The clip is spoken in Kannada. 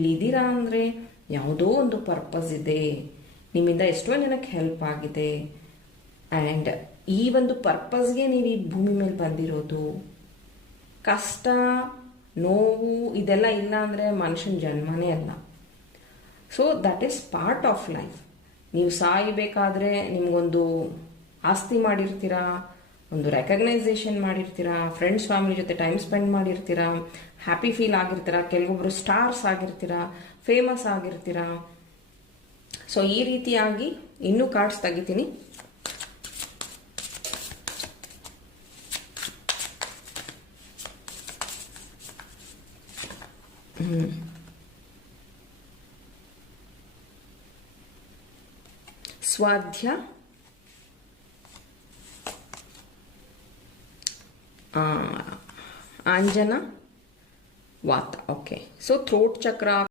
ಇಲ್ಲಿದ್ದೀರಾ ಅಂದರೆ ಯಾವುದೋ ಒಂದು ಪರ್ಪಸ್ ಇದೆ, ನಿಮ್ಮಿಂದ ಎಷ್ಟೋ ಜನಕ್ಕೆ ಹೆಲ್ಪ್ ಆಗಿದೆ. ಆ್ಯಂಡ್ ಈ ಒಂದು ಪರ್ಪಸ್ಗೆ ನೀವು ಈ ಭೂಮಿ ಮೇಲೆ ಬಂದಿರೋದು. ಕಷ್ಟ, ನೋವು ಇದೆಲ್ಲ ಇಲ್ಲ ಅಂದರೆ ಮನುಷ್ಯನ ಜನ್ಮನೇ ಅಲ್ಲ. So that is part of life. ನೀವು ಸಾಯಬೇಕಾದ್ರೆ ನಿಮಗೊಂದು ಆಸ್ತಿ ಮಾಡಿರ್ತೀರಾ, ಒಂದು ರೆಕಗ್ನೈಸೇಷನ್ ಮಾಡಿರ್ತೀರಾ, ಫ್ರೆಂಡ್ಸ್ ಫ್ಯಾಮಿಲಿ ಜೊತೆ ಟೈಮ್ ಸ್ಪೆಂಡ್ ಮಾಡಿರ್ತೀರಾ, ಹ್ಯಾಪಿ ಫೀಲ್ ಆಗಿರ್ತೀರಾ, ಕೆಲವೊಬ್ರು ಸ್ಟಾರ್ಸ್ ಆಗಿರ್ತೀರಾ, ಫೇಮಸ್ ಆಗಿರ್ತೀರಾ. ಸೊ ಈ ರೀತಿಯಾಗಿ ಇನ್ನೂ ಕಾರ್ಡ್ಸ್ ತೆಗಿತೀನಿ. ಸ್ವಾಧ್ಯ, ಆಂಜನ, ವಾತ. ಓಕೆ, ಸೊ ಥ್ರೋಟ್ ಚಕ್ರ